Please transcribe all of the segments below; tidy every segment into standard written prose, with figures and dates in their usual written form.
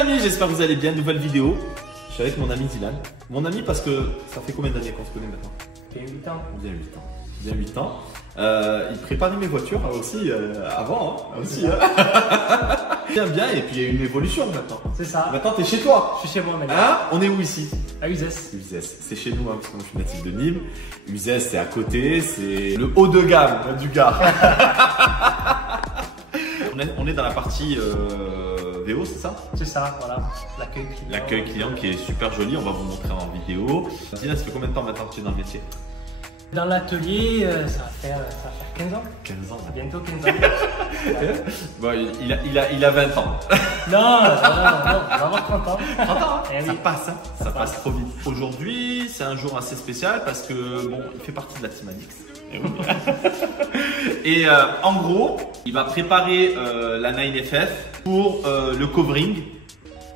amis, j'espère que vous allez bien. Nouvelle vidéo. Je suis avec mon ami Dylan. Mon ami parce que ça fait combien d'années qu'on se connaît maintenant? Bien 8 ans. Bien 8 ans. Bien 8 ans. Il préparait mes voitures aussi avant. Hein, aussi, hein. Bien, et puis il y a une évolution maintenant. C'est ça. Maintenant, tu es chez toi. Je suis chez moi maintenant. Hein? On est où ici? À Uzès. Uzès, c'est chez nous, hein, parce que moi je suis natif de Nîmes. Uzès, c'est à côté, c'est le haut de gamme du Gard. on est dans la partie VO, c'est ça? C'est ça, voilà. L'accueil client. L'accueil client qui est super joli, on va vous montrer en vidéo. Dylan, ça fait combien de temps maintenant que tu es dans le métier? Dans l'atelier, ça va faire 15 ans. 15 ans. Bientôt 15 ans. Bon, il a 20 ans. Non, on va avoir 30 ans. 30 ans, Eh ça oui. passe, hein. Ça passe trop vite. Aujourd'hui, c'est un jour assez spécial parce que, bon, il fait partie de la Team Alix. Et, oui. Et en gros, il va préparer la 9FF pour le covering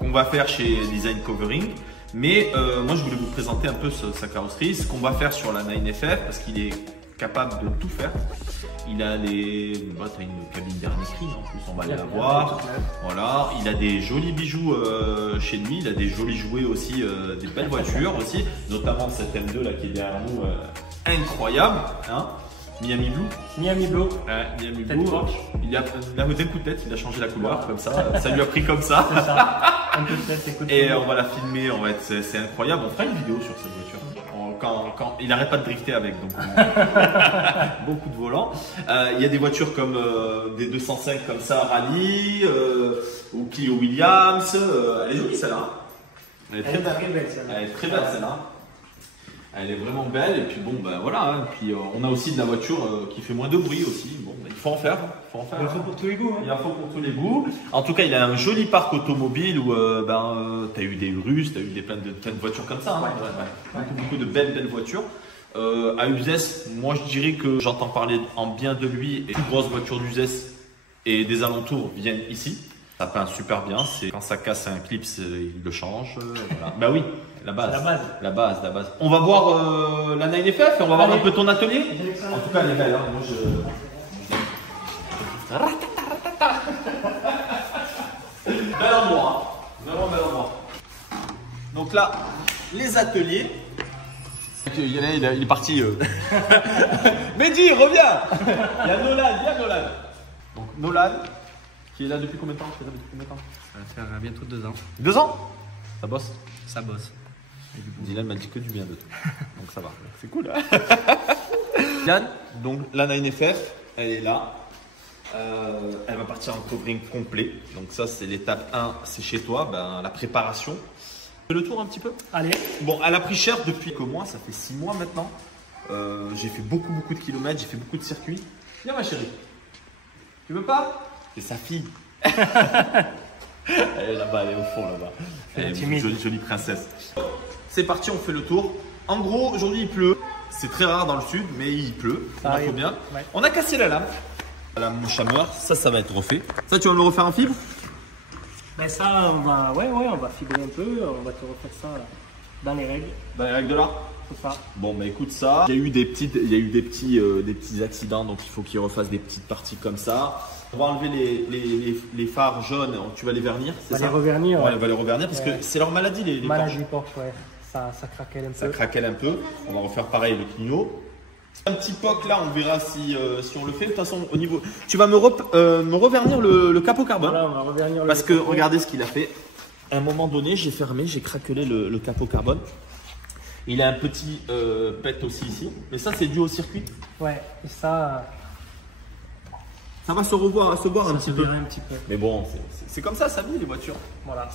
qu'on va faire chez Design Covering. Mais moi, je voulais vous présenter un peu sa carrosserie, ce qu'on va faire sur la 9FF parce qu'il est capable de tout faire. Il a les... Bah, t'as une cabine dernier cri en plus, on va aller la voir. Voilà, il a des jolis bijoux chez lui, il a des jolis jouets aussi, des belles voitures aussi, notamment cette M2 là qui est derrière nous, incroyable, hein. Miami Blue. Miami Blue. Miami Tête Blue. blanche. Il a un coup de tête, il a changé la couleur comme ça lui a pris comme ça. C'est ça. Un peu de tête, écoute. Et on va la filmer, c'est incroyable, on fera une vidéo sur cette voiture. Quand il n'arrête pas de drifter avec, donc beaucoup de volants. Il y a des voitures comme des 205 comme ça, Rallye, ou Clio Williams. Elle est jolie celle-là. Elle est très belle. Elle est très belle celle-là. Elle est vraiment belle et puis bon ben voilà. Hein. Puis on a aussi de la voiture qui fait moins de bruit aussi. Bon, ben, il faut en faire. Il en faut pour tous les goûts. Il en faut pour tous les goûts. En tout cas, il a un joli parc automobile où tu as eu des Urus, tu as eu plein de voitures comme ça. Hein. Ouais. Beaucoup de belles voitures. À Uzès, moi je dirais que j'entends parler en bien de lui et les plus grosses voitures d'Uzès et des alentours viennent ici. Ça peint super bien. Quand ça casse un clip, il le change. Voilà. Bah oui, la base. La base. On va voir la 9FF et on va voir un peu ton atelier. En tout cas, elle est belle. Hein. Moi, bel endroit, vraiment bel endroit. Donc là, les ateliers. Il est parti. Mehdi, reviens. Il y a Nolan. Donc Nolan, qui est là depuis combien de temps? Ça va faire bientôt 2 ans. 2 ans. Ça bosse. Ça bosse. Dylan m'a dit que du bien de toi. Donc ça va. C'est cool. Hein. Dylan, donc la 9FF, elle est là. Elle va partir en covering complet. Donc ça, c'est l'étape 1, c'est chez toi, la préparation. Le tour un petit peu. Allez. Bon, elle a pris cher depuis quelques mois, ça fait 6 mois maintenant. J'ai fait beaucoup de kilomètres, j'ai fait beaucoup de circuits. Viens ma chérie. Tu veux pas? C'est sa fille. Elle est là-bas, elle est au fond là-bas. Elle est une jolie princesse. C'est parti, on fait le tour. En gros, aujourd'hui il pleut. C'est très rare dans le sud, mais il pleut. Ça va trop bien. Ouais. On a cassé la lame. La mouchameur, ça va être refait. Ça, tu vas me le refaire en fibre? Ben ça, on va fibrer un peu. On va te refaire ça dans les règles. Dans les règles de l'art? C'est ça. Bon, bah écoute ça. Il y a eu des petits accidents, donc il faut qu'ils refassent des petites parties comme ça. On va enlever les phares jaunes. Tu vas les vernir, c'est ça? On va les revernir. Ouais, on va les revernir parce que c'est leur maladie, les maladie Porsche, ouais. Ça craquelle un peu. Ça craquelle un peu. On va refaire pareil le clignot. Un petit poc là, on verra si on le fait. De toute façon, au niveau, tu vas me revernir le capot carbone. Voilà, on va revernir parce que regardez ce qu'il a fait. À un moment donné, j'ai fermé, j'ai craquelé le capot carbone. Il a un petit pet aussi ici. Mais ça, c'est dû au circuit. Ouais, et ça va se voir un petit peu. Un petit peu. Mais bon, c'est comme ça vie les voitures. Voilà.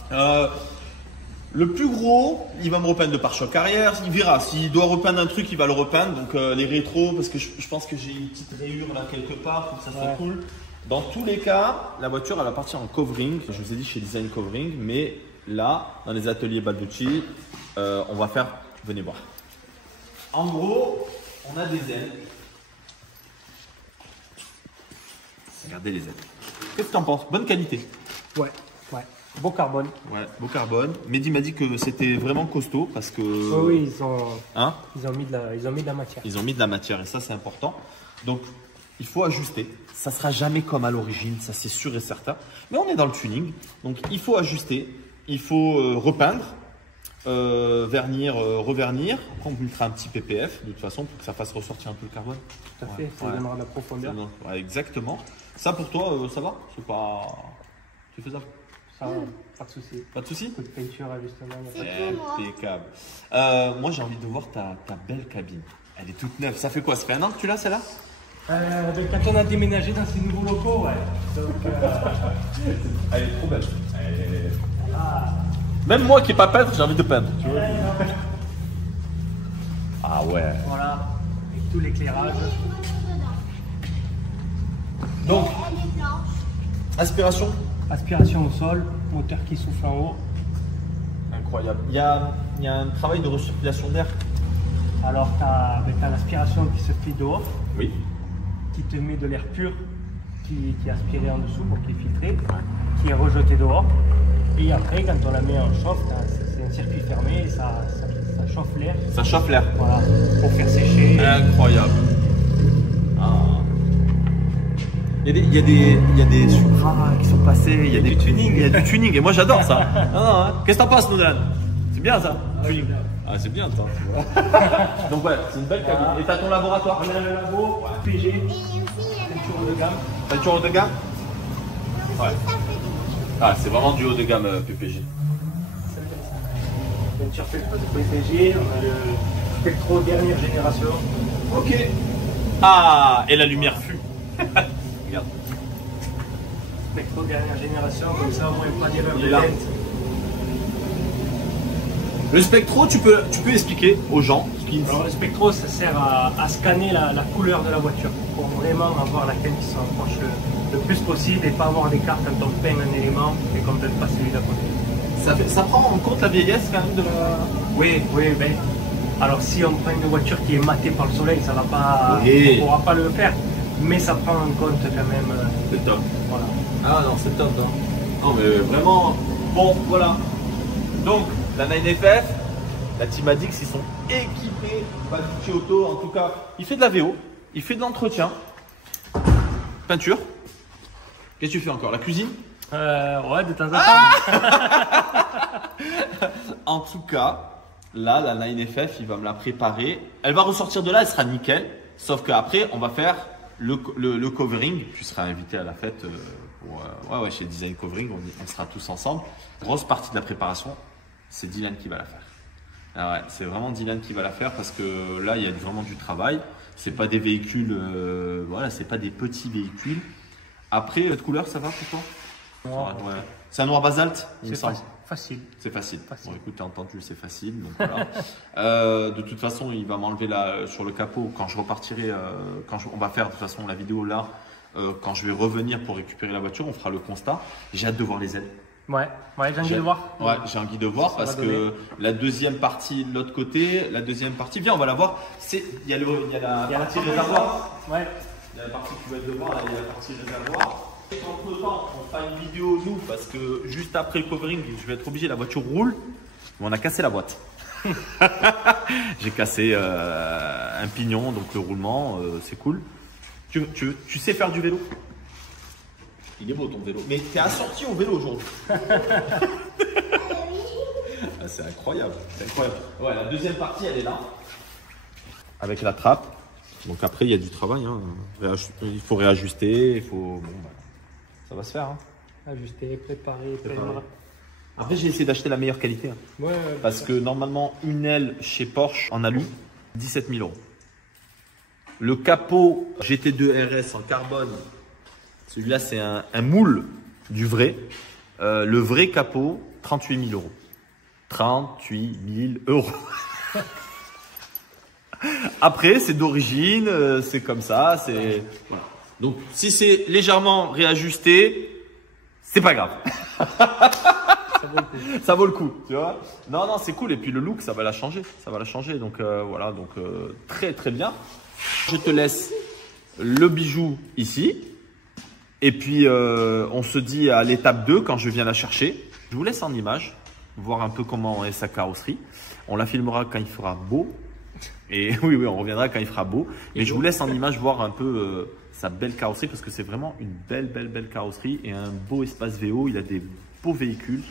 Le plus gros, il va me repeindre le pare-choc arrière. Il verra. S'il doit repeindre un truc, il va le repeindre. Donc les rétros, parce que je pense que j'ai une petite rayure là quelque part, pour que ça soit cool. Dans tous les cas, la voiture, elle va partir en covering. Je vous ai dit chez Design Covering, mais là, dans les ateliers Balducci, on va faire. Venez voir. En gros, on a des ailes. Regardez les ailes. Qu'est-ce que tu en penses? Bonne qualité. Ouais. Beau carbone. Ouais, beau carbone. Mehdi m'a dit que c'était vraiment costaud parce que. Oui, ils ont mis de la matière. Ils ont mis de la matière et ça c'est important. Donc il faut ajuster. Ça ne sera jamais comme à l'origine, ça c'est sûr et certain. Mais on est dans le tuning, donc il faut ajuster. il faut repeindre, vernir, revernir. Après, on mettra un petit PPF de toute façon pour que ça fasse ressortir un peu le carbone. Tout à fait, ça donnera de la profondeur. Ouais, exactement. Ça pour toi, ça va? C'est pas. C'est faisable? Ça va, pas de souci. Pas de souci? Coup de peinture, justement. Impeccable. Moi, j'ai envie de voir ta belle cabine. Elle est toute neuve. Ça fait quoi? Ça fait un an que tu l'as, celle-là? Quand on a déménagé dans ces nouveaux locaux, ouais. Donc, Elle est trop belle. Même moi qui n'ai pas peintre, j'ai envie de peindre. Tu vois? Ah ouais. voilà, avec tout l'éclairage. Donc, aspiration. Aspiration au sol, moteur qui souffle en haut. Incroyable. Il y a un travail de recirculation d'air. Alors, tu as l'aspiration qui se fait dehors, Oui. qui te met de l'air pur, qui est aspiré en dessous, donc qui est filtré, qui est rejeté dehors. Et après, quand on la met en chauffe, c'est un circuit fermé et ça chauffe l'air. Ça chauffe l'air. Voilà, pour faire sécher. Incroyable. Ah. Il y a des Supra qui sont passés, il y a des tuning. Il y a du tuning et moi j'adore ça. Hein. Qu'est-ce que t'en penses, Nolan? C'est bien ça, tuning. Ah, c'est bien ça. Donc ouais, c'est une belle cabine. Et t'as ton laboratoire? On a le labo, PG, peinture haut de gamme. Peinture haut de gamme? Ouais. Ah, c'est vraiment du haut de gamme PPG. Peinture PPG, on a le Spectro dernière génération. Ok. Ah, et la lumière fut. Regarde. Spectro dernière génération, comme ça au moins pas d'erreur Il est de là. lente. Le Spectro, tu peux expliquer aux gens ce qui. Alors le Spectro, ça sert à scanner la couleur de la voiture pour vraiment avoir la teinte qui s'en approche le plus possible et pas avoir d'écart quand on peint un élément et qu'on peut passer lui d'à côté. Ça prend en compte la vieillesse quand même de la. Oui, ben. Alors si on prend une voiture qui est matée par le soleil, ça va pas, Oui. on pourra pas le faire. Mais ça prend en compte quand même. C'est top. Voilà. Ah non, c'est top. Hein. Non, mais vraiment. Bon, voilà. Donc, la 9FF, la Team Adix, ils sont équipés. Baducci Auto, en tout cas, il fait de la VO, il fait de l'entretien, peinture. Qu'est-ce que tu fais encore? La cuisine? Ouais, de temps en temps. En tout cas, là, la 9FF, il va me la préparer. Elle va ressortir de là, elle sera nickel. Sauf qu'après, on va faire le covering. Tu seras invité à la fête chez Design Covering. On sera tous ensemble. Grosse partie de la préparation, c'est Dylan qui va la faire. Ah ouais, c'est vraiment Dylan qui va la faire parce que là, il y a vraiment du travail. C'est pas des véhicules, c'est pas des petits véhicules. Après, de couleur, ça va pour toi? Ouais. C'est un noir basalte, il me semble. Facile. C'est facile. Bon, écoute, t'as entendu, c'est facile. Donc voilà. De toute façon, il va m'enlever sur le capot quand je repartirai. On va faire de toute façon la vidéo là. Quand je vais revenir pour récupérer la voiture, on fera le constat. J'ai hâte de voir les ailes. Ouais, j'ai envie de voir. Ouais, j'ai envie de voir parce que la deuxième partie de l'autre côté, viens, on va la voir. Il y a la partie réservoir. Ouais. Il y a la partie que tu vas être devant, là, il y a la partie réservoir. Entre temps, on fera une vidéo nous parce que juste après le covering, je vais être obligé, la voiture roule, mais on a cassé la boîte. J'ai cassé un pignon, donc le roulement, c'est cool. Tu sais faire du vélo? Il est beau ton vélo. Mais tu es assorti au vélo aujourd'hui. Ah, c'est incroyable. Ouais, la deuxième partie, elle est là. Avec la trappe. Donc après, il y a du travail. Hein. Il faut réajuster. Ça va se faire. Hein. Ajuster, préparer, peindre. Après, j'ai essayé d'acheter la meilleure qualité. Hein. Ouais, parce que normalement, une aile chez Porsche en alu, 17 000 €. Le capot GT2 RS en carbone, celui-là, c'est un moule du vrai. Le vrai capot, 38 000 €. 38 000 €. Après, c'est d'origine, c'est comme ça. Voilà. Donc, si c'est légèrement réajusté, c'est pas grave. Ça vaut le coup, tu vois. Non, c'est cool. Et puis le look, ça va la changer. Donc voilà, très très bien. Je te laisse le bijou ici. Et puis on se dit à l'étape 2 quand je viens la chercher. Je vous laisse en image, voir un peu comment est sa carrosserie. On la filmera quand il fera beau. Et oui, on reviendra quand il fera beau. Mais je vous laisse en image voir un peu sa belle carrosserie parce que c'est vraiment une belle carrosserie et un beau espace VO. Il a des beaux véhicules.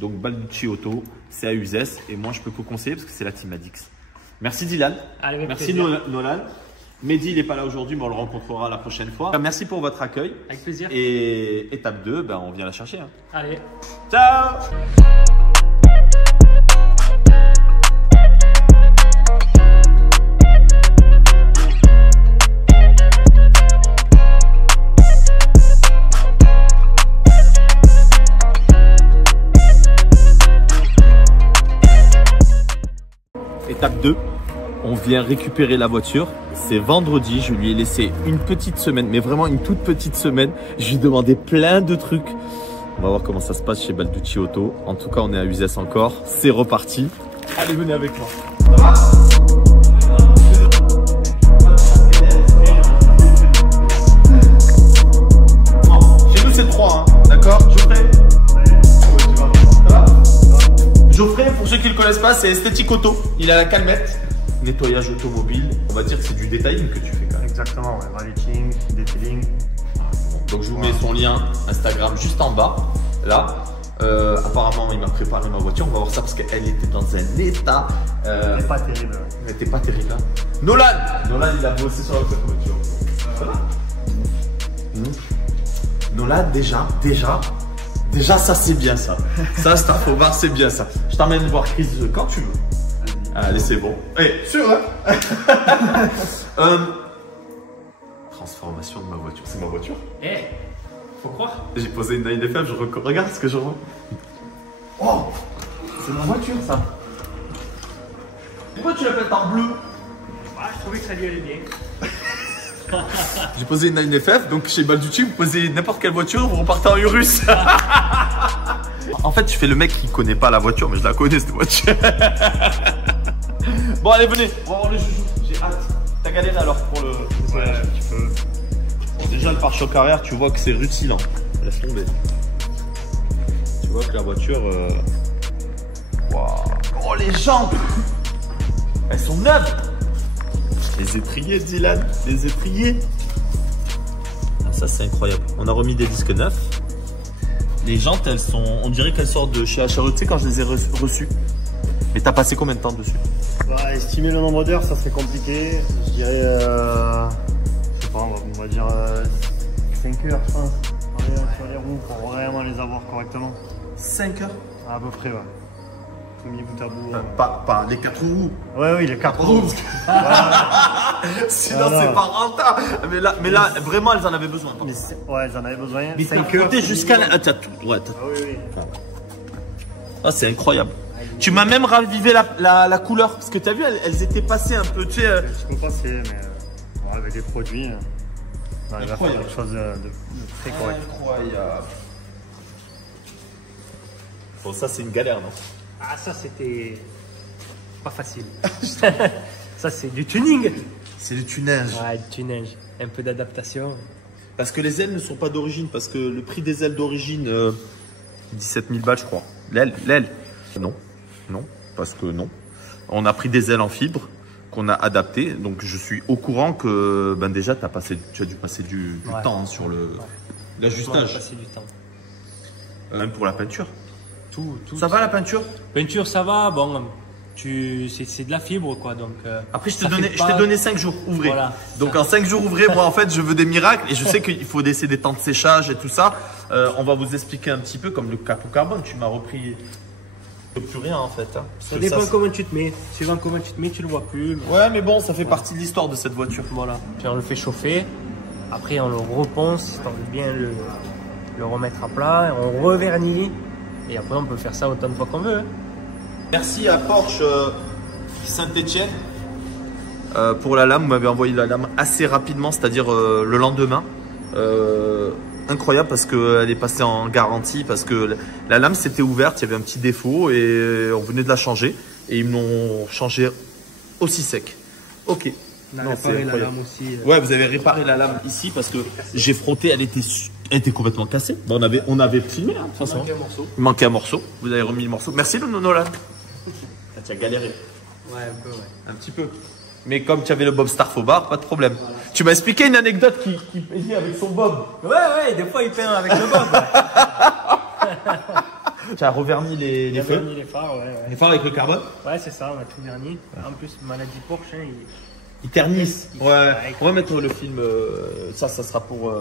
Donc Balducci Auto, c'est à Uzès. Et moi, je peux que conseiller parce que c'est la team Adix. Merci Dylan. Allez, avec Merci plaisir. Nolan. Mehdi, il n'est pas là aujourd'hui, mais on le rencontrera la prochaine fois. Merci pour votre accueil. Avec plaisir. Et étape 2, ben, on vient la chercher. Hein. Allez. Ciao. Étape 2, on vient récupérer la voiture. C'est vendredi, je lui ai laissé une petite semaine, mais vraiment une toute petite semaine. Je lui ai demandé plein de trucs. On va voir comment ça se passe chez Balducci Auto. En tout cas, on est à Uzès encore. C'est reparti. Allez, venez avec moi. Ça va ? Chez nous, c'est 3, hein. D'accord ? Geoffrey ? Geoffrey, pour ceux qui ne le connaissent pas, c'est Esthétique Auto. Il a la calmette. Nettoyage automobile. On va dire que c'est du detailing que tu fais quand même. Exactement, ouais. Valeting, detailing. Donc je vous mets son lien Instagram juste en bas. Là. Apparemment, il m'a préparé ma voiture. On va voir ça parce qu'elle était dans un état. C'est pas terrible. Elle n'était pas terrible. Hein. Nolan, il a bossé sur la voiture. Ça va Nolan, déjà, ça c'est bien ça. Ça, Starfobar, c'est bien ça. Je t'emmène voir Chris quand tu veux. Allez, c'est bon. Eh, sûr, hein. Transformation de ma voiture. C'est ma voiture. Eh, faut croire. J'ai posé une 9F, regarde ce que je vois. Oh, c'est ma voiture ça. Pourquoi tu l'appelles en bleu? Ah, je trouvais que ça lui allait bien. J'ai posé une 9F, donc chez Balducci, vous posez n'importe quelle voiture, vous repartez en Urus. En fait, je fais le mec qui connaît pas la voiture, mais je la connais cette voiture. Bon, allez, venez, on va voir le joujou. J'ai hâte. T'as galéré alors pour le. Ouais, un petit peu. Bon, déjà, le pare-choc arrière, tu vois que c'est rutilant. Laisse tomber. Tu vois que la voiture. Waouh. Oh, les jambes! Elles sont neuves! Les étriers, Dylan, les étriers. Ah, ça, c'est incroyable. On a remis des disques neufs. Les jantes, elles sont. On dirait qu'elles sortent de chez HRE, tu sais, quand je les ai reçues. Mais t'as passé combien de temps dessus? Bah, estimer le nombre d'heures, ça serait compliqué. Je dirais. Je sais pas, on va dire 5 heures, je pense. Sur les roues pour vraiment les avoir correctement. 5 heures? À peu près, ouais. Tout mis bout à bout. Pas les 4 roues. Ouais, les 4 roues. Sinon, Voilà. c'est pas rentable. Mais là, vraiment, elles en avaient besoin. Mais ouais, j'en avais besoin. Mais t'as 5 heures. compté jusqu'à la. Ah, t'as tout. Ouais, Ah oui, oui. Ah, c'est incroyable. Tu m'as même ravivé la couleur. Parce que t'as vu, elles étaient passées un peu, tu sais. Un petit peu passé, mais bon, avec des produits, on arrive à faire Incroyable. quelque chose de très correct. Incroyable. Bon, ça, c'est une galère, non? Ah, ça, c'était pas facile. Ça, c'est du tuning. C'est le tunage. Ouais, du tuning. Un peu d'adaptation. Parce que les ailes ne sont pas d'origine. Parce que le prix des ailes d'origine, 17 000 balles, je crois. L'aile. Non. Parce que non. On a pris des ailes en fibre qu'on a adaptées. Donc, je suis au courant que ben déjà, tu as dû passer du Ouais. temps hein, sur Ouais. l'ajustage. Passer du temps. Même pour la peinture. Tout. Ça va la peinture? Peinture, ça va. Bon, c'est de la fibre, quoi. Donc, Après, je ça t'ai fait pas- donné 5 jours ouvrés. Voilà. Donc, en 5 jours ouvrés, moi, en fait, je veux des miracles et je sais qu'il faut laisser des temps de séchage et tout ça. On va vous expliquer un petit peu comme le capot carbone. Tu m'as repris plus rien, en fait. Hein, parce Ça que dépend comment tu te mets. Suivant comment tu te mets, tu le vois plus. mais- Ouais, mais bon, ça fait partie de l'histoire de cette voiture. Voilà. Puis on le fait chauffer. Après, on le reponce, histoire de bien le remettre à plat. On revernit. Et après, on peut faire ça autant de fois qu'on veut. Hein. Merci à Porsche Saint-Etienne pour la lame. Vous m'avez envoyé la lame assez rapidement, c'est-à-dire le lendemain. Incroyable parce qu'elle est passée en garantie, parce que la lame s'était ouverte, il y avait un petit défaut et on venait de la changer. Et ils me l'ont changé aussi sec. Ok. On a Non, réparé c'est la incroyable. lame aussi. Ouais, vous avez réparé la lame ici parce que j'ai frotté, elle était complètement cassée. Bon, on avait filmé, hein, de toute façon. Il manquait un morceau. Vous avez remis le morceau. Merci le Nolan. Ah, tu as galéré. Ouais, un peu, ouais. Un petit peu. Mais comme tu avais le Bob Starfobar, pas de problème. Voilà. Tu m'as expliqué une anecdote qui peignait avec son Bob. Ouais, des fois, il peint avec le bob. Tu as reverni les Il a feux. verni les phares, ouais. Les phares avec le carbone. Ouais, c'est ça, on a tout verni. En plus, maladie Porsche, hein, Ils ternissent. Ils- Ouais. ils- On va mettre le film. Ça sera pour.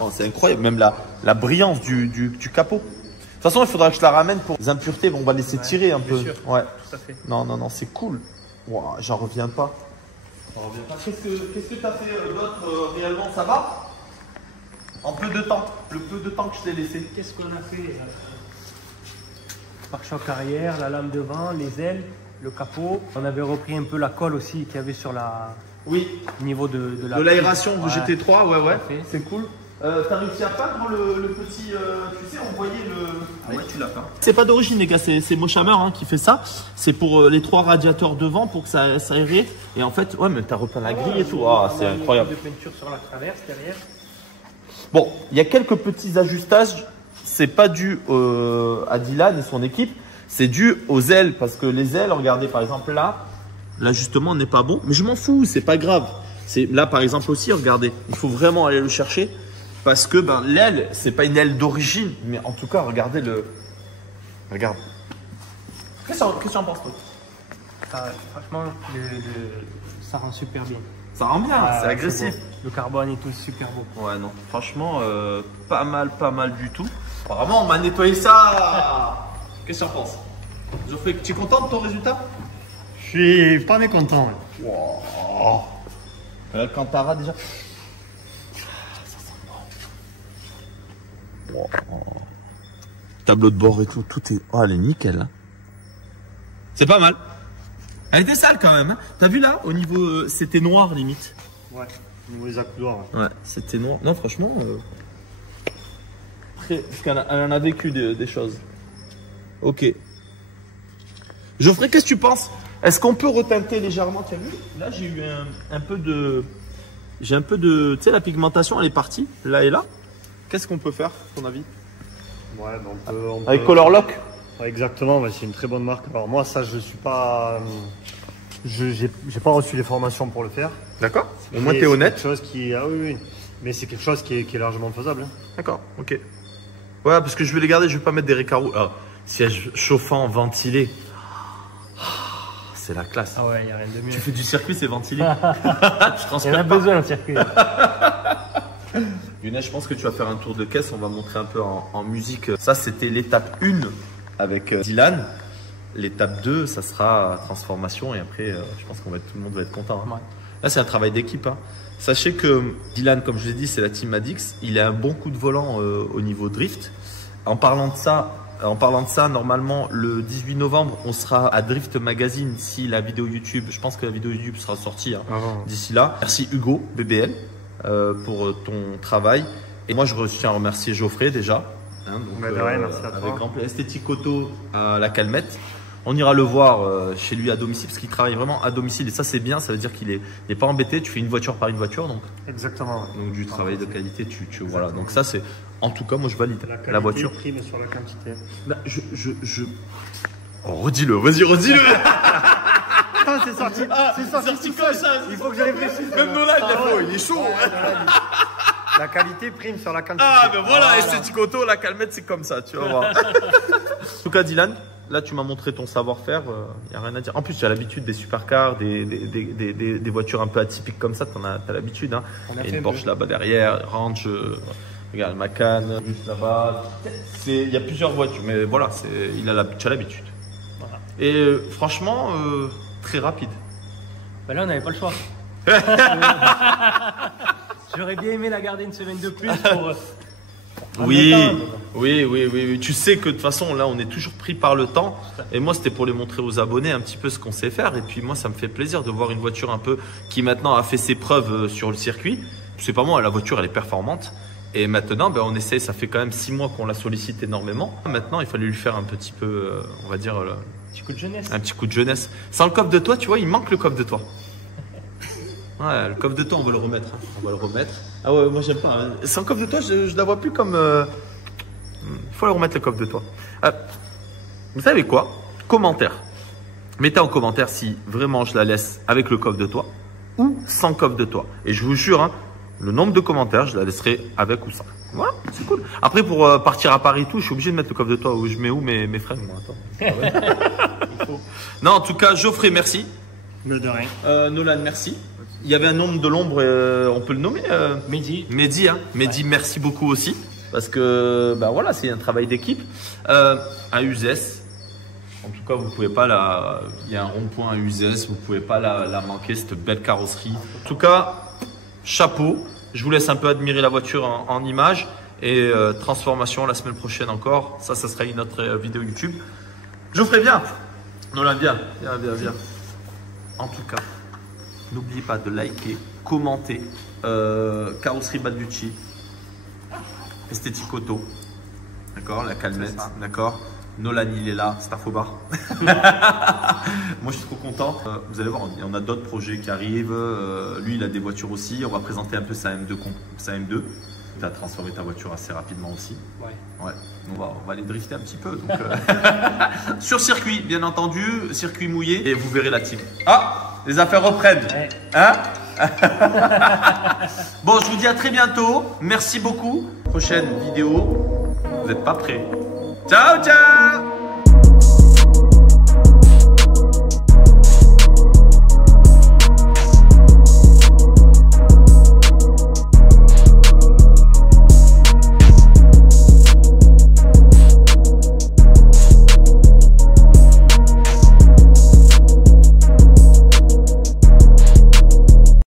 Oh, c'est incroyable. Même la brillance du capot. De toute façon, il faudra que je la ramène pour les impuretés. On va laisser Ouais, tirer un bien peu. sûr. Ouais. tout à fait. Non, c'est cool. Wow, j'en reviens pas. Qu'est-ce que tu as fait d'autre réellement? Ça va? En peu de temps. Le peu de temps que je t'ai laissé. Qu'est-ce qu'on a fait Pare-choc arrière, la lame devant, les ailes, le capot. On avait repris un peu la colle aussi qu'il y avait sur la Oui. au niveau de la. De l'aération Ouais. GT3, ouais. Parfait. C'est cool. T'as réussi à peindre le petit. Tu sais, on voyait le. Ah ouais, tu l'as peint. C'est pas d'origine, les gars, c'est Mochamer qui fait ça. C'est pour les 3 radiateurs devant pour que ça aère. Et en fait, ouais, mais t'as repeint la grille et tout. Ah, c'est incroyable. De peinture sur la traverse derrière. Bon, il y a quelques petits ajustages. C'est pas dû à Dylan et son équipe. C'est dû aux ailes. Parce que les ailes, regardez, par exemple, là, l'ajustement n'est pas bon. Mais je m'en fous, c'est pas grave. Là, par exemple, aussi, regardez, il faut vraiment aller le chercher. Parce que ben, l'aile, c'est pas une aile d'origine. Mais en tout cas, regardez le. Regarde. Qu'est-ce que tu en penses, toi? Franchement, ça rend super bien. Ça rend bien, Ah, c'est agressif. beau. Le carbone et tout, super beau. Ouais, non. Franchement, pas mal du tout. Apparemment, on m'a nettoyé ça. Qu'est-ce que tu en penses? Geoffrey, tu es content de ton résultat? Je suis pas mécontent. Ouais. Wow. Alcantara déjà. Wow. Tableau de bord et tout, tout est. Oh, elle est nickel. Hein. C'est pas mal. Elle était sale quand même. Hein. T'as vu là, au niveau. C'était noir limite. Ouais, au niveau des accoudoirs. Ouais. Ouais, c'était noir. Non, franchement. Parce qu'elle en a vécu des choses. Ok. Geoffrey, qu'est-ce que tu penses? Est-ce qu'on peut reteinter légèrement? Tu as vu? Là, j'ai eu un peu de. J'ai un peu de. Tu sais, la pigmentation, elle est partie, là et là. Qu'est-ce qu'on peut faire, à ton avis? Ouais, donc on Avec peut- Color Lock? Ouais, exactement, ouais, c'est une très bonne marque. Alors moi, ça, je suis pas. J'ai pas reçu les formations pour le faire. D'accord. Au Mais moins, t'es c'est honnête. quelque chose qui. Ah oui, oui. Mais c'est quelque chose qui est largement faisable. Hein. D'accord, ok. Ouais, parce que je vais les garder, je vais pas mettre des récarous. Ah, siège chauffant, ventilé. Ah, c'est la classe. Ah ouais, il n'y a rien de mieux. Tu fais du circuit, c'est ventilé. Tu Il y en a transpires pas. besoin au circuit. Younes, je pense que tu vas faire un tour de caisse. On va montrer un peu en musique. Ça, c'était l'étape 1 avec Dylan. L'étape 2, ça sera transformation. Et après, je pense tout le monde va être content. Hein. Ouais. Là, c'est un travail d'équipe. Hein. Sachez que Dylan, comme je l'ai dit, c'est la team Madix. Il a un bon coup de volant au niveau drift. En parlant de ça, normalement, le 18 novembre, on sera à Drift Magazine si la vidéo YouTube, je pense que la vidéo YouTube sera sortie hein, d'ici là. Merci Hugo, BBL, pour ton travail. Et moi, je tiens à remercier Geoffrey déjà. Hein, donc, De rien, merci à toi. avec grand plaisir. Esthétique Auto à la Calmette. On ira le voir chez lui à domicile parce qu'il travaille vraiment à domicile et ça c'est bien, ça veut dire qu'il est pas embêté, tu fais une voiture par une voiture donc Exactement. Ouais. du travail de qualité, voilà. Donc ça c'est, en tout cas moi je valide La qualité la voiture. prime sur la quantité. Bah, Oh, redis-le, vas-y redis-le. Ah, c'est sorti. c'est sorti comme ça. Il faut que je réfléchisse. Même Nolan il est chaud. La qualité prime sur la quantité. Ah ben voilà, Esthétique Auto, la Calmette c'est comme ça, tu vas voir. En tout cas Dylan, là tu m'as montré ton savoir-faire, il n'y a rien à dire. En plus tu as l'habitude des supercars, des voitures un peu atypiques comme ça, t'as l'habitude. Hein. On a Il y fait a un une Porsche peu. là-bas derrière, Ranch, regarde Macan, juste là-bas. Il y a plusieurs voitures, mais voilà, tu as l'habitude. Voilà. Et franchement, très rapide. Ben là, on n'avait pas le choix. J'aurais bien aimé la garder une semaine de plus pour. Oui, en détendre. oui. Tu sais que de toute façon, là, on est toujours pris par le temps. Et moi, c'était pour les montrer aux abonnés un petit peu ce qu'on sait faire. Et puis moi, ça me fait plaisir de voir une voiture un peu qui maintenant a fait ses preuves sur le circuit. C'est pas moi, la voiture, elle est performante. Et maintenant, ben, on essaye, ça fait quand même 6 mois qu'on la sollicite énormément. Maintenant, il fallait lui faire un petit peu, on va dire, Petit coup de jeunesse. un petit coup de jeunesse. Sans le coffre de toit, tu vois, il manque le coffre de toit. Ouais, le coffre de toit, on va le remettre. Hein. On va le remettre. Ah ouais, moi j'aime pas. Hein. Sans coffre de toit, je la vois plus comme. Il faut le remettre le coffre de toit. Vous savez quoi? Commentaire. Mettez en commentaire si vraiment je la laisse avec le coffre de toit ou sans coffre de toit. Et je vous jure, hein, Le nombre de commentaires, je la laisserai avec ou sans. Voilà, c'est cool. Après, pour partir à Paris et tout, je suis obligé de mettre le coffre de toi. Où je mets où mes fringues, moi? Attends. Ah ouais. Non, en tout cas, Geoffrey, merci. Mais de rien. Nolan, merci. Il y avait un nombre de l'ombre, on peut le nommer Mehdi. Mehdi, hein. Mehdi, Ouais. merci beaucoup aussi. Parce que, bah voilà, c'est un travail d'équipe. À Uzès, en tout cas, vous pouvez pas la. Il y a un rond-point à Uzès, vous pouvez pas la manquer, cette belle carrosserie. En tout cas, chapeau. Je vous laisse un peu admirer la voiture en images. Et transformation la semaine prochaine encore. Ça sera une autre vidéo YouTube. Je vous ferai bien. Nolan, viens. En tout cas, n'oubliez pas de liker, commenter. Carrosserie Balducci. Esthétique auto. D'accord, la calmette. D'accord. Nolan, il est là, Stafobar. Moi, je suis trop content. Vous allez voir, on a d'autres projets qui arrivent. Lui, il a des voitures aussi. On va présenter un peu sa M2. Tu as transformé ta voiture assez rapidement aussi. Ouais. Ouais. On va aller drifter un petit peu. Donc, sur circuit, bien entendu. Circuit mouillé. Et vous verrez la team. Ah, les affaires reprennent. Ouais. Hein? Bon, je vous dis à très bientôt. Merci beaucoup. Prochaine vidéo. Vous n'êtes pas prêts. Ciao, ciao!